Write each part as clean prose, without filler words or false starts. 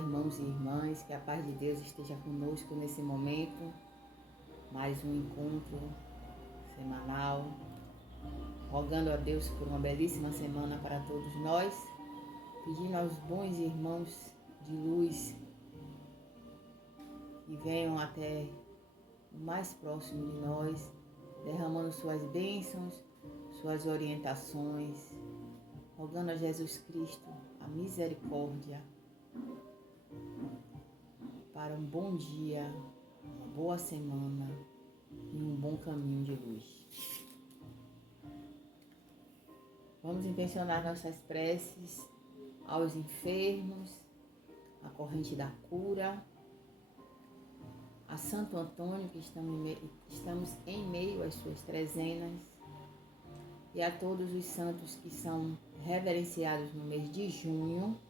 irmãos e irmãs, que a paz de Deus esteja conosco nesse momento. Mais um encontro semanal, rogando a Deus por uma belíssima semana para todos nós, pedindo aos bons irmãos de luz que venham até o mais próximo de nós, derramando suas bênçãos, suas orientações, rogando a Jesus Cristo a misericórdia para um bom dia, uma boa semana e um bom caminho de luz. Vamos intencionar nossas preces aos enfermos, à corrente da cura, a Santo Antônio, que estamos em meio às suas trezenas, e a todos os santos que são reverenciados no mês de junho,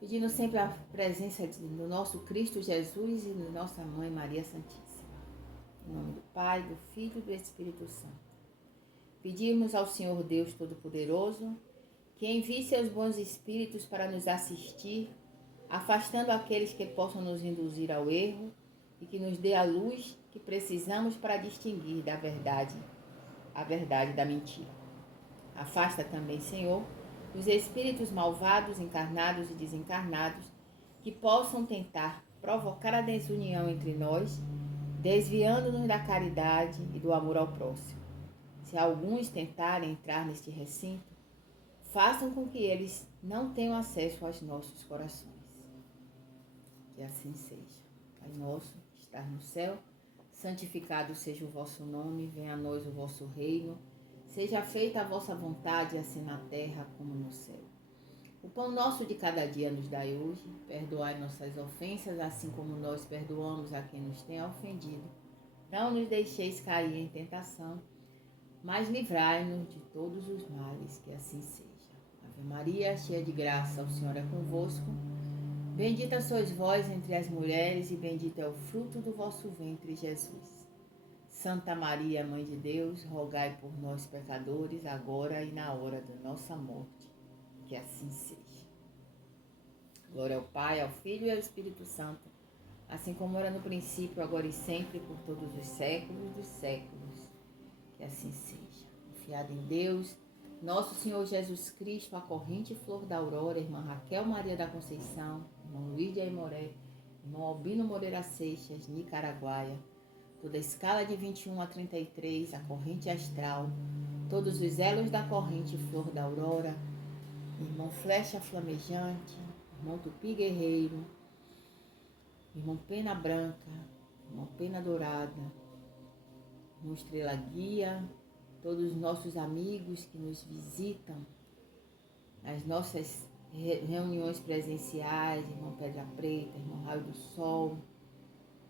pedindo sempre a presença do nosso Cristo Jesus e de nossa Mãe Maria Santíssima. Em nome do Pai, do Filho e do Espírito Santo. Pedimos ao Senhor Deus Todo-Poderoso que envie seus bons espíritos para nos assistir, afastando aqueles que possam nos induzir ao erro e que nos dê a luz que precisamos para distinguir a verdade da mentira. Afasta também, Senhor, os espíritos malvados, encarnados e desencarnados, que possam tentar provocar a desunião entre nós, desviando-nos da caridade e do amor ao próximo. Se alguns tentarem entrar neste recinto, façam com que eles não tenham acesso aos nossos corações. Que assim seja. Pai nosso, que estás no céu, santificado seja o vosso nome, venha a nós o vosso reino, seja feita a vossa vontade, assim na terra como no céu. O pão nosso de cada dia nos dai hoje, perdoai nossas ofensas, assim como nós perdoamos a quem nos tem ofendido. Não nos deixeis cair em tentação, mas livrai-nos de todos os males, que assim seja. Ave Maria, cheia de graça, o Senhor é convosco. Bendita sois vós entre as mulheres, e bendito é o fruto do vosso ventre, Jesus. Santa Maria, Mãe de Deus, rogai por nós, pecadores, agora e na hora da nossa morte. Que assim seja. Glória ao Pai, ao Filho e ao Espírito Santo, assim como era no princípio, agora e sempre, por todos os séculos dos séculos. Que assim seja. Confiado em Deus, nosso Senhor Jesus Cristo, a corrente flor da aurora, irmã Raquel Maria da Conceição, irmão Luiz de Aimoré, irmão Albino Moreira Seixas, Nicaraguaia, toda a escala de 21 a 33, a corrente astral, todos os elos da corrente flor da aurora, irmão Flecha Flamejante, irmão Tupi Guerreiro, irmão Pena Branca, irmão Pena Dourada, irmão Estrela Guia, todos os nossos amigos que nos visitam nas nossas reuniões presenciais, irmão Pedra Preta, irmão Raio do Sol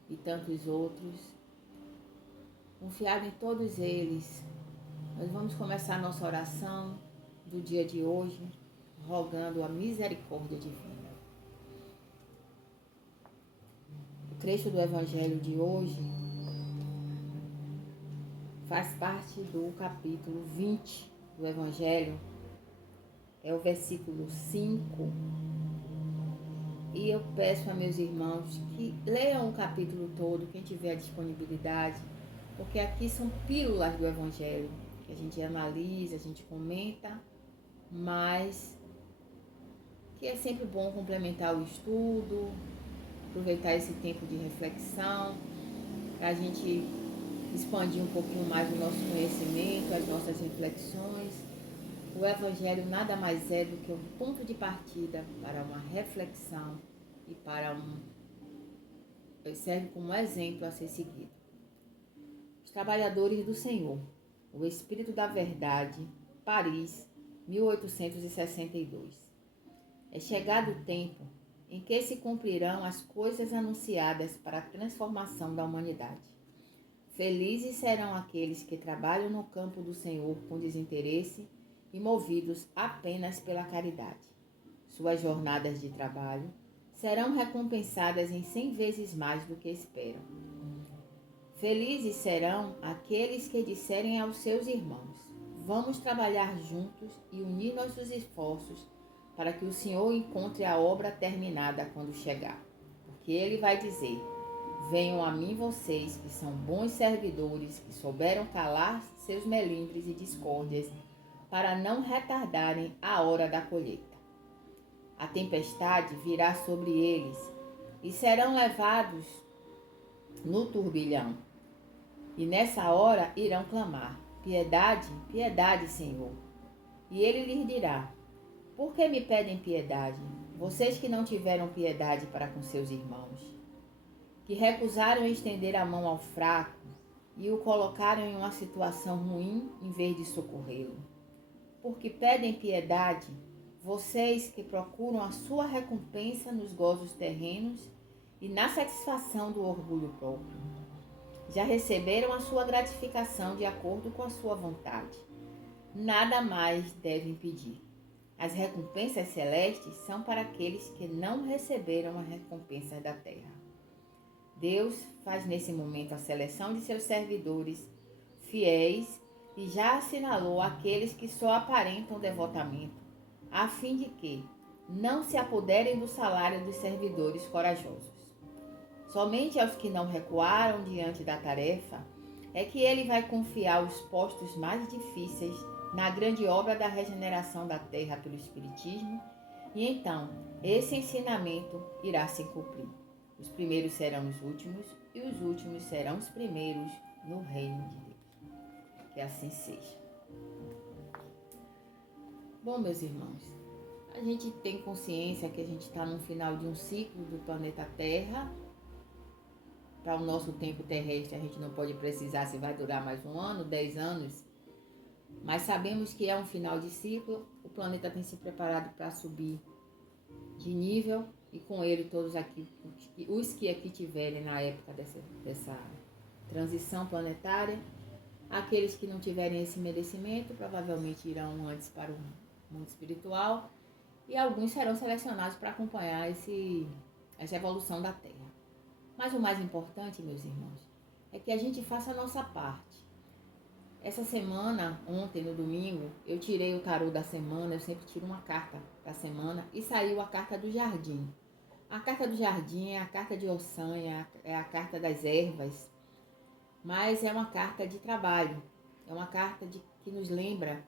e tantos outros. Confiado em todos eles, nós vamos começar a nossa oração do dia de hoje, rogando a misericórdia divina. O trecho do Evangelho de hoje faz parte do capítulo 20 do Evangelho, é o versículo 5, e eu peço a meus irmãos que leiam o capítulo todo, quem tiver a disponibilidade, porque aqui são pílulas do Evangelho, que a gente analisa, a gente comenta, mas que é sempre bom complementar o estudo, aproveitar esse tempo de reflexão, para a gente expandir um pouquinho mais o nosso conhecimento, as nossas reflexões. O Evangelho nada mais é do que um ponto de partida para uma reflexão e serve como exemplo a ser seguido. Os Trabalhadores do Senhor, o Espírito da Verdade, Paris, 1862. É chegado o tempo em que se cumprirão as coisas anunciadas para a transformação da humanidade. Felizes serão aqueles que trabalham no campo do Senhor com desinteresse e movidos apenas pela caridade. Suas jornadas de trabalho serão recompensadas em 100 vezes mais do que esperam. Felizes serão aqueles que disserem aos seus irmãos: vamos trabalhar juntos e unir nossos esforços para que o Senhor encontre a obra terminada quando chegar. Porque Ele vai dizer: venham a mim vocês que são bons servidores, que souberam calar seus melindres e discórdias, para não retardarem a hora da colheita. A tempestade virá sobre eles, e serão levados no turbilhão. E nessa hora irão clamar: piedade, piedade, Senhor. E Ele lhes dirá: por que me pedem piedade, vocês que não tiveram piedade para com seus irmãos, que recusaram estender a mão ao fraco e o colocaram em uma situação ruim em vez de socorrê-lo? Porque pedem piedade, vocês que procuram a sua recompensa nos gozos terrenos e na satisfação do orgulho próprio. Já receberam a sua gratificação de acordo com a sua vontade. Nada mais devem pedir. As recompensas celestes são para aqueles que não receberam a recompensa da terra. Deus faz nesse momento a seleção de seus servidores fiéis e já assinalou aqueles que só aparentam devotamento, a fim de que não se apoderem do salário dos servidores corajosos. Somente aos que não recuaram diante da tarefa é que Ele vai confiar os postos mais difíceis na grande obra da regeneração da terra pelo Espiritismo, e então esse ensinamento irá se cumprir. Os primeiros serão os últimos e os últimos serão os primeiros no reino de Deus. Que assim seja. Bom, meus irmãos, a gente tem consciência que a gente está no final de um ciclo do planeta Terra. Para o nosso tempo terrestre, a gente não pode precisar se vai durar mais 1 ano, 10 anos, mas sabemos que é um final de ciclo. O planeta tem se preparado para subir de nível, e com ele todos aqui, os que aqui tiverem na época dessa transição planetária. Aqueles que não tiverem esse merecimento provavelmente irão antes para o mundo espiritual, e alguns serão selecionados para acompanhar essa evolução da Terra. Mas o mais importante, meus irmãos, é que a gente faça a nossa parte. Essa semana, ontem, no domingo, eu tirei o tarô da semana. Eu sempre tiro uma carta da semana, e saiu a carta do jardim. A carta do jardim é a carta de Ossanha, é a carta das ervas, mas é uma carta de trabalho, é uma carta que nos lembra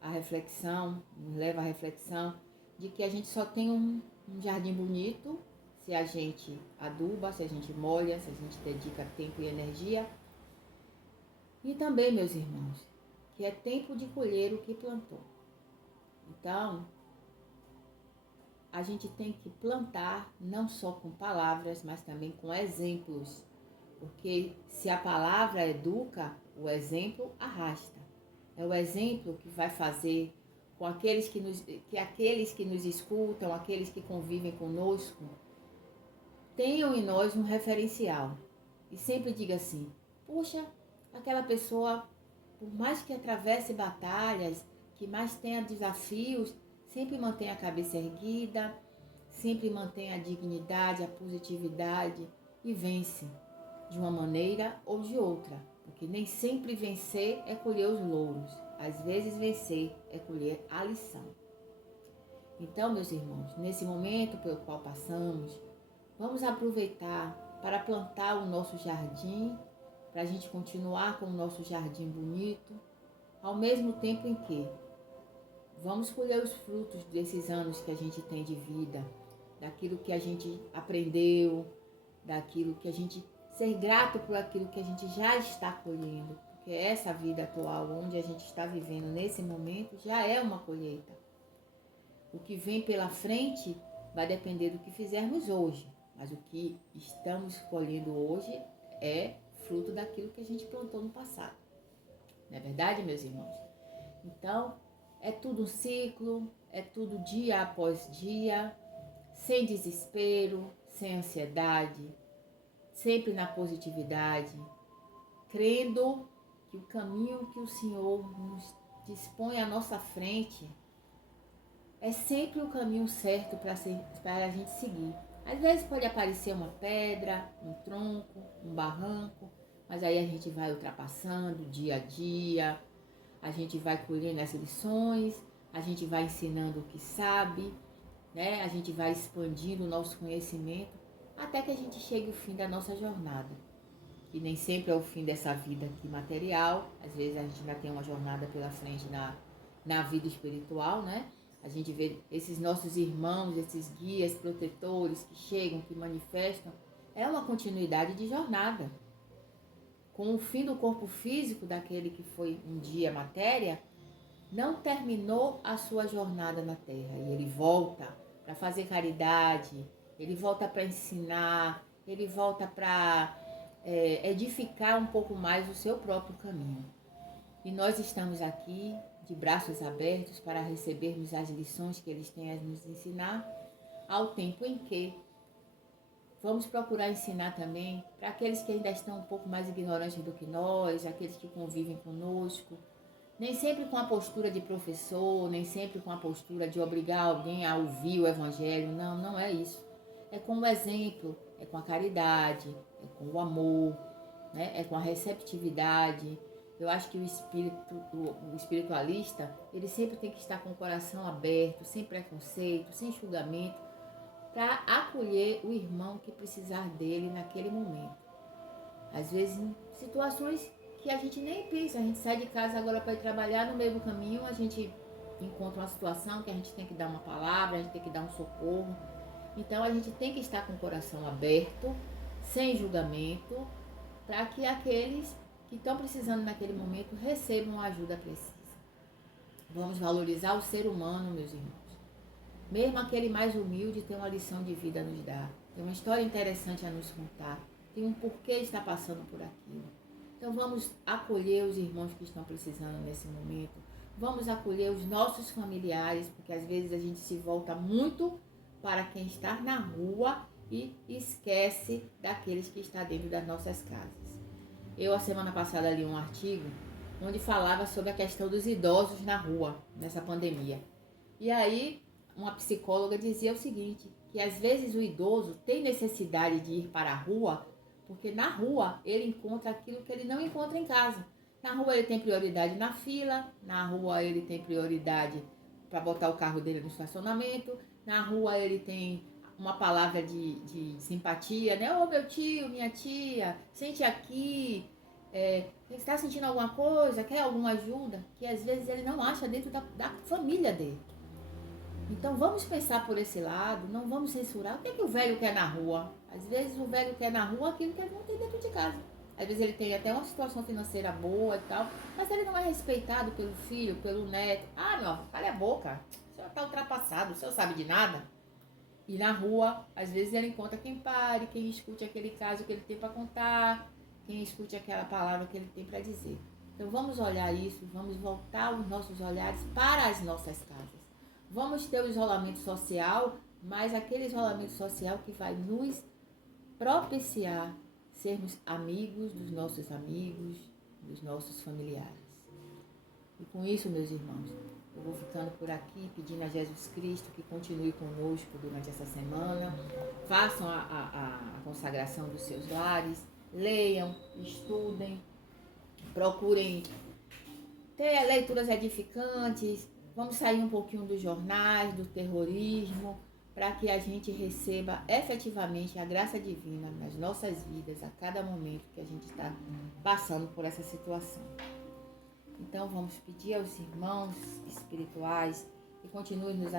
a reflexão, nos leva à reflexão de que a gente só tem um jardim bonito se a gente aduba, se a gente molha, se a gente dedica tempo e energia. E também, meus irmãos, que é tempo de colher o que plantou. Então, a gente tem que plantar não só com palavras, mas também com exemplos. Porque se a palavra educa, o exemplo arrasta. É o exemplo que vai fazer com aqueles que nos escutam, aqueles que convivem conosco, tenham em nós um referencial. E sempre diga assim: puxa, aquela pessoa, por mais que atravesse batalhas, que mais tenha desafios, sempre mantém a cabeça erguida, sempre mantém a dignidade, a positividade e vence de uma maneira ou de outra. Porque nem sempre vencer é colher os louros. Às vezes vencer é colher a lição. Então, meus irmãos, nesse momento pelo qual passamos, vamos aproveitar para plantar o nosso jardim, para a gente continuar com o nosso jardim bonito, ao mesmo tempo em que vamos colher os frutos desses anos que a gente tem de vida, daquilo que a gente aprendeu, daquilo que a gente ser grato por aquilo que a gente já está colhendo, porque essa vida atual, onde a gente está vivendo nesse momento, já é uma colheita. O que vem pela frente vai depender do que fizermos hoje, mas o que estamos colhendo hoje é fruto daquilo que a gente plantou no passado. Não é verdade, meus irmãos? Então, é tudo um ciclo, é tudo dia após dia, sem desespero, sem ansiedade, sempre na positividade, crendo que o caminho que o Senhor nos dispõe à nossa frente é sempre o caminho certo para a gente seguir. Às vezes pode aparecer uma pedra, um tronco, um barranco, mas aí a gente vai ultrapassando dia a dia, a gente vai colhendo as lições, a gente vai ensinando o que sabe, né? A gente vai expandindo o nosso conhecimento até que a gente chegue ao fim da nossa jornada. Que nem sempre é o fim dessa vida aqui material, às vezes a gente ainda tem uma jornada pela frente na vida espiritual, né? A gente vê esses nossos irmãos, esses guias protetores que chegam, que manifestam, é uma continuidade de jornada. Com o fim do corpo físico daquele que foi um dia matéria, não terminou a sua jornada na Terra e ele volta para fazer caridade, ele volta para ensinar, ele volta para edificar um pouco mais o seu próprio caminho. E nós estamos aqui de braços abertos para recebermos as lições que eles têm a nos ensinar, ao tempo em que vamos procurar ensinar também para aqueles que ainda estão um pouco mais ignorantes do que nós, aqueles que convivem conosco, nem sempre com a postura de professor, nem sempre com a postura de obrigar alguém a ouvir o Evangelho. Não, não é isso. É com o exemplo, é com a caridade, é com o amor, né? É com a receptividade. Eu acho que o espiritualista, ele sempre tem que estar com o coração aberto, sem preconceito, sem julgamento, para acolher o irmão que precisar dele naquele momento. Às vezes, em situações que a gente nem pensa, a gente sai de casa agora para ir trabalhar, no meio do caminho a gente encontra uma situação que a gente tem que dar uma palavra, a gente tem que dar um socorro. Então a gente tem que estar com o coração aberto, sem julgamento, para que aqueles que estão precisando naquele momento recebam a ajuda precisa. Vamos valorizar o ser humano, meus irmãos. Mesmo aquele mais humilde tem uma lição de vida a nos dar, tem uma história interessante a nos contar, tem um porquê estar passando por aquilo. Então vamos acolher os irmãos que estão precisando nesse momento, vamos acolher os nossos familiares, porque às vezes a gente se volta muito para quem está na rua e esquece daqueles que estão dentro das nossas casas. Eu, a semana passada, li um artigo onde falava sobre a questão dos idosos na rua, nessa pandemia. E aí, uma psicóloga dizia o seguinte, que às vezes o idoso tem necessidade de ir para a rua, porque na rua ele encontra aquilo que ele não encontra em casa. Na rua ele tem prioridade na fila, na rua ele tem prioridade para botar o carro dele no estacionamento, na rua ele tem uma palavra de simpatia, né? Ô meu tio, minha tia, sente aqui, está sentindo alguma coisa, quer alguma ajuda? Que às vezes ele não acha dentro da família dele. Então vamos pensar por esse lado, não vamos censurar. O que é que o velho quer na rua? Às vezes o velho quer na rua aquilo que ele não tem dentro de casa. Às vezes ele tem até uma situação financeira boa e tal, mas ele não é respeitado pelo filho, pelo neto. Ah, meu, cala a boca, o senhor está ultrapassado, o senhor sabe de nada. E na rua, às vezes ele encontra quem pare, quem escute aquele caso que ele tem para contar, quem escute aquela palavra que ele tem para dizer. Então vamos olhar isso, vamos voltar os nossos olhares para as nossas casas. Vamos ter o isolamento social, mas aquele isolamento social que vai nos propiciar sermos amigos, dos nossos familiares. E com isso, meus irmãos, eu vou ficando por aqui, pedindo a Jesus Cristo que continue conosco durante essa semana. Façam a consagração dos seus lares, leiam, estudem, procurem ter leituras edificantes. Vamos sair um pouquinho dos jornais, do terrorismo, para que a gente receba efetivamente a graça divina nas nossas vidas, a cada momento que a gente está passando por essa situação. Então vamos pedir aos irmãos espirituais que continuem nos